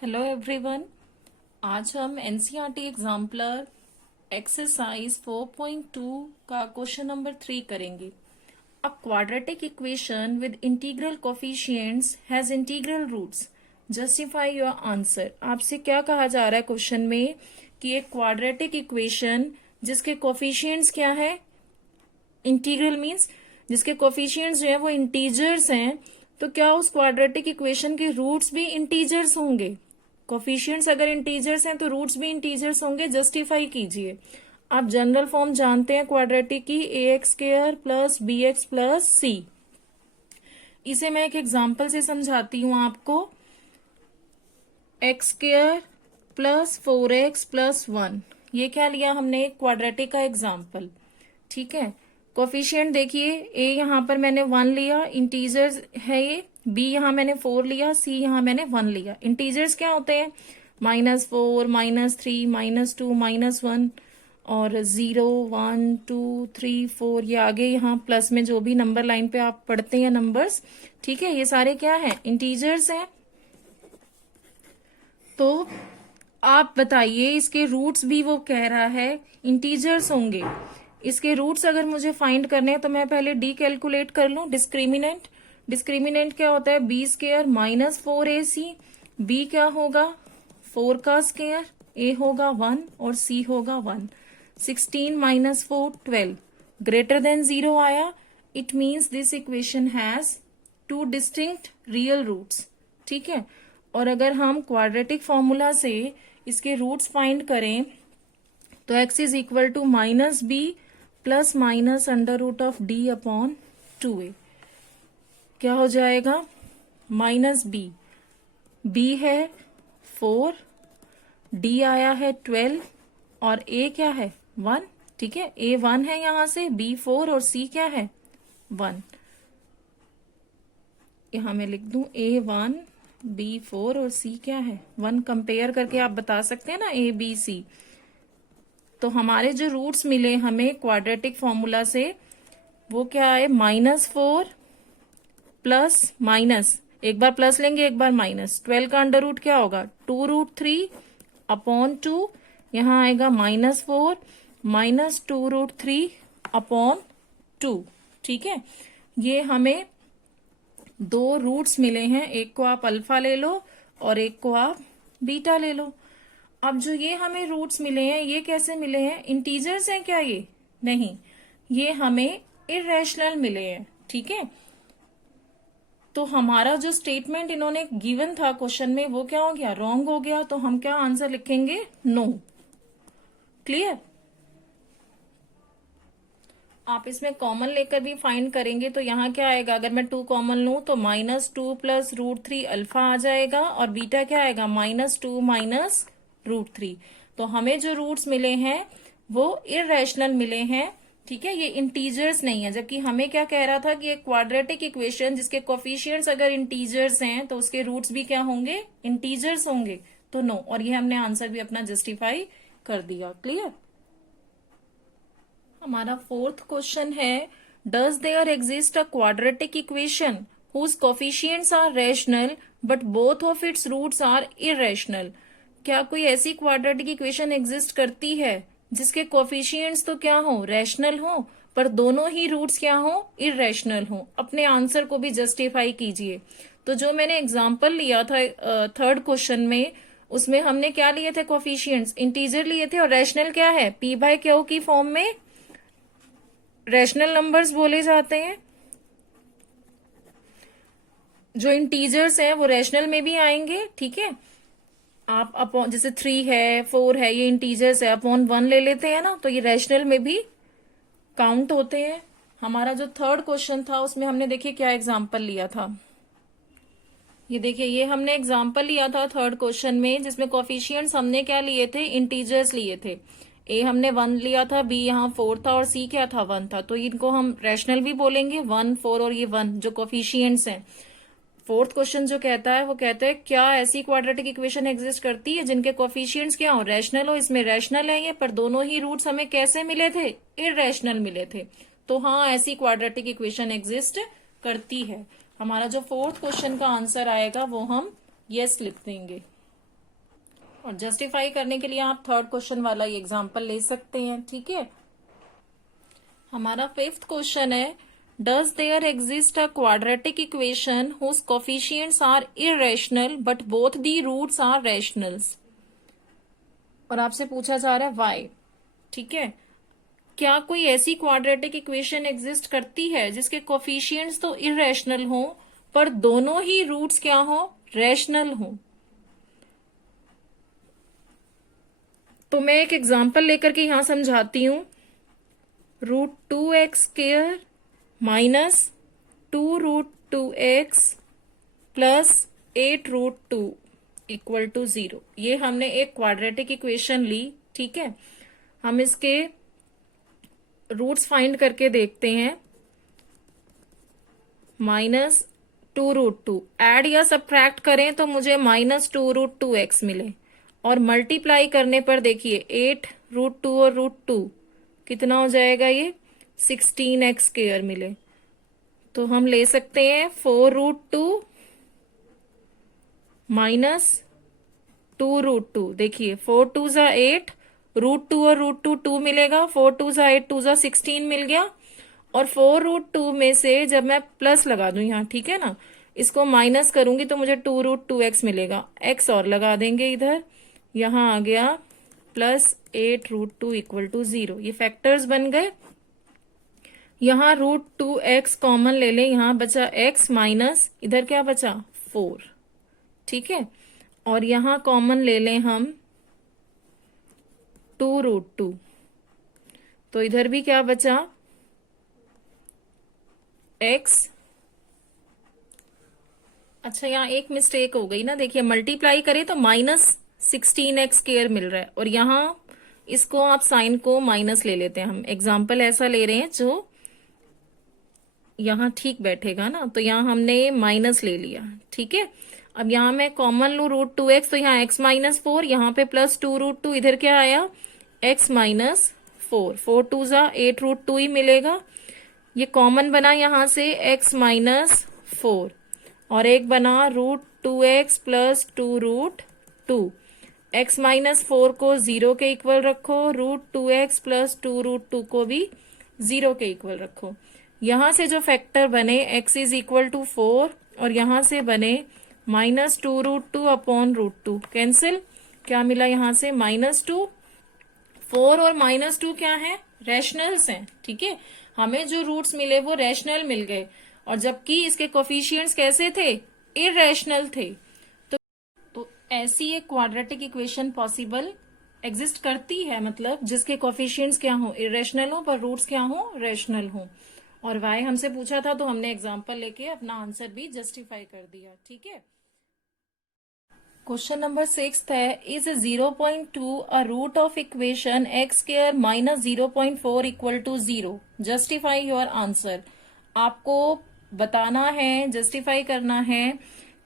Hello everyone. आज हम NCERT exemplar exercise 4.2 का क्वेश्चन नंबर 3 करेंगे। A quadratic equation with integral coefficients has integral roots, justify your answer. आपसे क्या कहा जा रहा है क्वेश्चन में कि एक क्वाड्रेटिक इक्वेशन जिसके कोफिशिएंट्स क्या है, इंटीग्रल मीन्स जिसके कोफिशिएंट्स जो है वो इंटीजर्स हैं, तो क्या उस क्वाड्रेटिक इक्वेशन के रूट्स भी इंटीजर्स होंगे? कोफिशिएंट्स अगर इंटीजर्स हैं तो रूट्स भी इंटीजर्स होंगे। जस्टिफाई कीजिए। आप जनरल फॉर्म जानते हैं क्वाड्रेटिक की, ax² plus bx plus c। इसे मैं एक एग्जांपल से समझाती हूं आपको। x² प्लस 4x प्लस 1, ये क्या लिया हमने, क्वाड्रेटिक का एग्जाम्पल। ठीक है, कोफिशिएंट देखिए, a यहां पर मैंने 1 लिया, इंटीजर्स है ये, b यहां मैंने 4 लिया, c यहां मैंने 1 लिया। इंटीजर्स क्या होते हैं, -4, -3, -2, -1 और 0, 1, 2, 3, 4, ये आगे यहाँ प्लस में जो भी नंबर लाइन पे आप पढ़ते हैं नंबर्स, ठीक है, ये सारे क्या है, इंटीजर्स हैं। तो आप बताइए, इसके रूट्स भी वो कह रहा है इंटीजर्स होंगे। इसके रूट्स अगर मुझे फाइंड करने हैं तो मैं पहले डी कैलकुलेट कर लूं, डिस्क्रिमिनेंट। डिस्क्रिमिनेंट क्या होता है, b² माइनस 4ac। b क्या होगा, 4 का स्क्वायर, a होगा 1 और c होगा 1। 16 माइनस 4 12, ग्रेटर देन 0 आया। It means this equation has 2 distinct real roots. ठीक है, और अगर हम क्वाड्रेटिक फॉर्मूला से इसके रूट्स फाइंड करें तो x is equal to -b plus minus √d upon 2a। क्या हो जाएगा, -b, b है 4, d आया है 12 और a क्या है 1। ठीक है, a 1 है यहां से, b 4 और c क्या है 1। यहां मैं लिख दूं a 1, b 4 और c क्या है 1। कंपेयर करके आप बता सकते हैं ना a b c। तो हमारे जो रूट्स मिले हमें क्वाड्रेटिक फॉर्मूला से, वो क्या है, -4 प्लस माइनस, एक बार प्लस लेंगे एक बार माइनस, 12 का अंडर रूट क्या होगा 2√3 अपॉन 2, यहां आएगा -4 माइनस 2√3 अपॉन 2। ठीक है, ये हमें 2 रूट्स मिले हैं, एक को आप अल्फा ले लो और एक को आप बीटा ले लो। अब जो ये हमें रूट्स मिले हैं, ये कैसे मिले हैं, इंटीजर्स हैं क्या ये, नहीं, ये हमें इर्रेशनल मिले हैं। ठीक है, तो हमारा जो स्टेटमेंट इन्होंने गिवन था क्वेश्चन में, वो क्या हो गया, रॉन्ग हो गया। तो हम क्या आंसर लिखेंगे, नो। क्लियर। आप इसमें कॉमन लेकर भी फाइंड करेंगे तो यहाँ क्या आएगा, अगर मैं 2 कॉमन लूं तो -2 प्लस √3 अल्फा आ जाएगा और बीटा क्या आएगा, -2 माइनस √3। तो हमें जो रूट्स मिले हैं वो इर्रेशनल मिले हैं। ठीक है, ये इंटीजर्स नहीं है। जबकि हमें क्या कह रहा था कि एक क्वाड्रेटिक इक्वेशन जिसके कोफिशिएंट्स अगर इंटीजर्स हैं तो उसके रूट्स भी क्या होंगे, इंटीजर्स होंगे। तो नो, और ये हमने आंसर भी अपना जस्टिफाई कर दिया। क्लियर। हमारा 4th क्वेश्चन है, does there exist a quadratic equation whose coefficients are rational but both of its roots are irrational. क्या कोई ऐसी क्वाड्रेटिक इक्वेशन एग्जिस्ट करती है जिसके कोफिशिएंट्स तो क्या हो, रैशनल हो, पर दोनों ही रूट्स क्या हो, इरेशनल हो। अपने आंसर को भी जस्टिफाई कीजिए। तो जो मैंने एग्जांपल लिया था 3rd क्वेश्चन में, उसमें हमने क्या लिए थे, कोफिशिएंट्स इंटीजर लिए थे, और रैशनल क्या है, p/q की फॉर्म में रैशनल नंबर्स बोले जाते हैं। जो इंटीजर्स हैं वो रैशनल में भी आएंगे। ठीक है, आप अपॉन, जैसे 3 है 4 है, ये इंटीजर्स है, अपॉन 1 ले लेते हैं ना, तो ये रैशनल में भी काउंट होते हैं। हमारा जो 3rd क्वेश्चन था उसमें हमने देखिए क्या एग्जांपल लिया था, ये देखिए, ये हमने एग्जांपल लिया था 3rd क्वेश्चन में, जिसमें कोफिशिएंट्स हमने क्या लिए थे, इंटीजर्स लिए थे। ए हमने 1 लिया था, बी यहाँ 4 था और सी क्या था, 1 था। तो इनको हम रैशनल भी बोलेंगे, 1 4 और ये 1 जो कोफिशिएंट्स हैं। 4th क्वेश्चन जो कहता है वो कहता है, क्या ऐसी क्वाड्रेटिक इक्वेशन एग्जिस्ट करती है जिनके कोफिशिएंट्स क्या हो, रैशनल हो। इसमें रैशनल है ये, पर दोनों ही रूट्स हमें कैसे मिले थे, इरेशनल मिले थे। तो हाँ, ऐसी क्वाड्रेटिक इक्वेशन एग्जिस्ट करती है। हमारा जो 4th क्वेश्चन का आंसर आएगा वो हम यस लिख देंगे। और जस्टिफाई करने के लिए आप थर्ड क्वेश्चन वाला ही एग्जाम्पल ले सकते हैं, ठीक है। हमारा फिफ्थ क्वेश्चन है, does there exist a quadratic equation whose coefficients are irrational but both the roots are rationals. और आपसे पूछा जा रहा है वाई, ठीक है। क्या कोई ऐसी क्वाड्रेटिक इक्वेशन एग्जिस्ट करती है जिसके कोफिशिएंट्स तो इरेशनल हो पर दोनों ही रूट्स क्या हो, रैशनल हो। तो मैं एक एग्जांपल लेकर के यहां समझाती हूं। √2x² minus 2√2x plus 8√2 equal to 0। ये हमने एक क्वाड्रेटिक इक्वेशन ली, ठीक है। हम इसके रूट्स फाइंड करके देखते हैं। -2√2 ऐड या सब्ट्रैक्ट करें तो मुझे -2√2x मिले, और मल्टीप्लाई करने पर देखिए 8√2 और √2 कितना हो जाएगा, ये 16x² मिले। तो हम ले सकते हैं 4√2 माइनस 2√2। देखिए 4 2 ज़ा 8, √2 और √2 2 मिलेगा, 4 2 ज़ा 8, 2 ज़ा 16 मिल गया। और 4√2 में से जब मैं प्लस लगा दूं यहाँ, ठीक है ना, इसको माइनस करूंगी तो मुझे 2√2x मिलेगा। x और लगा देंगे इधर, यहां आ गया प्लस 8√2 इक्वल टू 0। ये फैक्टर्स बन गए। यहां √2x कॉमन ले लें, यहां बचा x माइनस इधर क्या बचा 4, ठीक है। और यहां कॉमन ले लें हम 2√2, तो इधर भी क्या बचा x। अच्छा यहाँ एक मिस्टेक हो गई ना, देखिए मल्टीप्लाई करें तो -16x² मिल रहा है, और यहाँ इसको आप साइन को माइनस ले लेते हैं। हम एग्जाम्पल ऐसा ले रहे हैं जो यहाँ ठीक बैठेगा ना, तो यहाँ हमने माइनस ले लिया, ठीक है। अब यहाँ मैं कॉमन लू √2x, तो यहाँ x -4, यहाँ पे प्लस 2√2, इधर क्या आया x -4। 4 2 ज़ा 8√2 ही मिलेगा। ये कॉमन बना यहां से x -4, और एक बना √2x प्लस 2√2। x -4 को 0 के इक्वल रखो, √2x प्लस 2√2 को भी 0 के इक्वल रखो। यहां से जो फैक्टर बने x इज इक्वल टू 4, और यहां से बने -2√2 अपॉन √2, कैंसिल। क्या मिला यहां से -2। 4 और -2 क्या है, रैशनल्स हैं, ठीक है। हमें जो रूट्स मिले वो रैशनल मिल गए, और जबकि इसके कोफिशिएंट्स कैसे थे, इररेशनल थे। तो ऐसी एक क्वाड्रेटिक इक्वेशन पॉसिबल एग्जिस्ट करती है, मतलब जिसके कोफिशिएंट्स क्या हो, इररेशनल हो पर रूट्स क्या हो, रैशनल हो। और वाई हमसे पूछा था तो हमने एग्जांपल लेके अपना आंसर भी जस्टिफाई कर दिया, ठीक है। क्वेश्चन नंबर 6 है, is 0.2 a root of equation x² minus 0.4 equal to 0। Justify your answer. आपको बताना है, जस्टिफाई करना है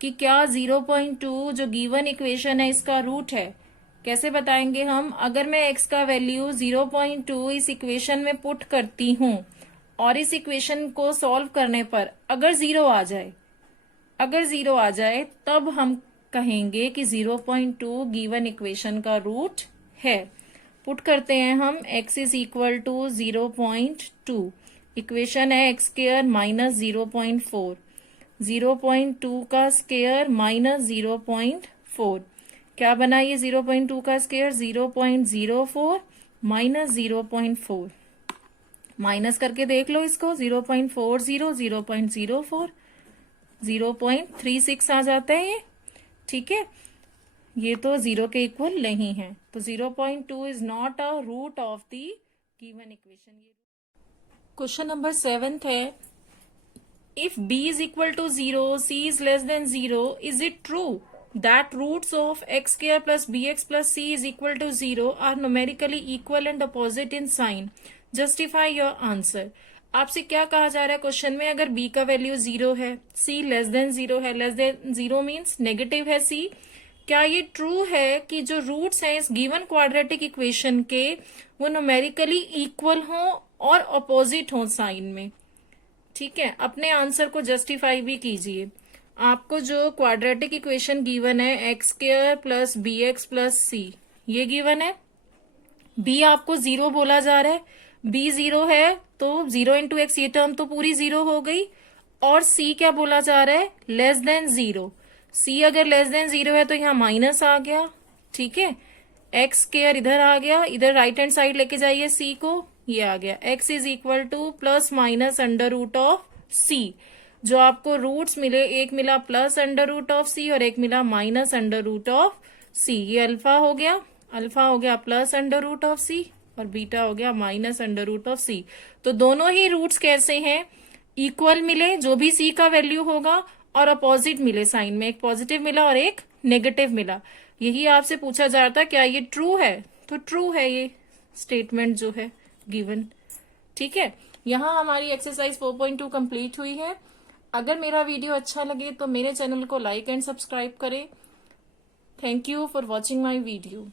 कि क्या 0.2 जो गिवन इक्वेशन है इसका रूट है। कैसे बताएंगे हम, अगर मैं x का वैल्यू 0.2 इस इक्वेशन में पुट करती हूं, और इस इक्वेशन को सॉल्व करने पर अगर 0 आ जाए, तब हम कहेंगे कि 0.2 गिवन इक्वेशन का रूट है। पुट करते हैं हम, x is equal to 0.2, equation है x² माइनस 0.4, 0.2 का स्क्वायर माइनस 0.4, क्या बना ये 0.2 का स्क्वायर, 0.04 माइनस 0.4। माइनस करके देख लो इसको, 0.40, 0.04, 0.36 आ जाता है ये, ठीक है। ये तो 0 के इक्वल नहीं है, तो 0.2 is not a root of the given equation. Question number 7 है, if b is equal to 0, c is less than 0, is it true that roots of x² plus bx plus c is equal to 0 are numerically equal and opposite in sign. Justify your answer. आपसे क्या कहा जा रहा है question में, अगर b का value 0 है, c लेस देन 0 है, लेस देन 0 मीन्स नेगेटिव है c, क्या ये ट्रू है कि जो रूट्स हैं इस गिवन क्वाड्रेटिक इक्वेशन के वो न्यूमेरिकली इक्वल हों और अपोजिट हों साइन में, ठीक है। अपने आंसर को जस्टिफाई भी कीजिए। आपको जो क्वाड्रेटिक इक्वेशन गिवन है x square plus b x plus c, ये गिवन है। बी आपको 0 बोला जा रहा है, बी 0 है तो 0 इंटू एक्स, ये टर्म तो पूरी 0 हो गई। और सी क्या बोला जा रहा है, लेस देन 0। सी अगर लेस देन 0 है तो यहाँ माइनस आ गया, ठीक है। एक्स स्क्वायर इधर आ गया, इधर राइट हैंड साइड लेके जाइए सी को, ये आ गया x is equal to plus minus under root of c. जो आपको रूट्स मिले, एक मिला plus under root of c और एक मिला minus under root of c. ये अल्फा हो गया, अल्फा हो गया plus under root of c और बीटा हो गया minus under root of c. तो दोनों ही रूट्स कैसे हैं, इक्वल मिले, जो भी सी का वैल्यू होगा, और अपोजिट मिले साइन में, एक पॉजिटिव मिला और एक नेगेटिव मिला। यही आपसे पूछा जा रहा था, क्या ये ट्रू है? तो ट्रू है ये स्टेटमेंट जो है गिवन, ठीक है। यहाँ हमारी एक्सरसाइज 4.2 कंप्लीट हुई है। अगर मेरा वीडियो अच्छा लगे तो मेरे चैनल को लाइक एंड सब्सक्राइब करें। Thank you for watching my video.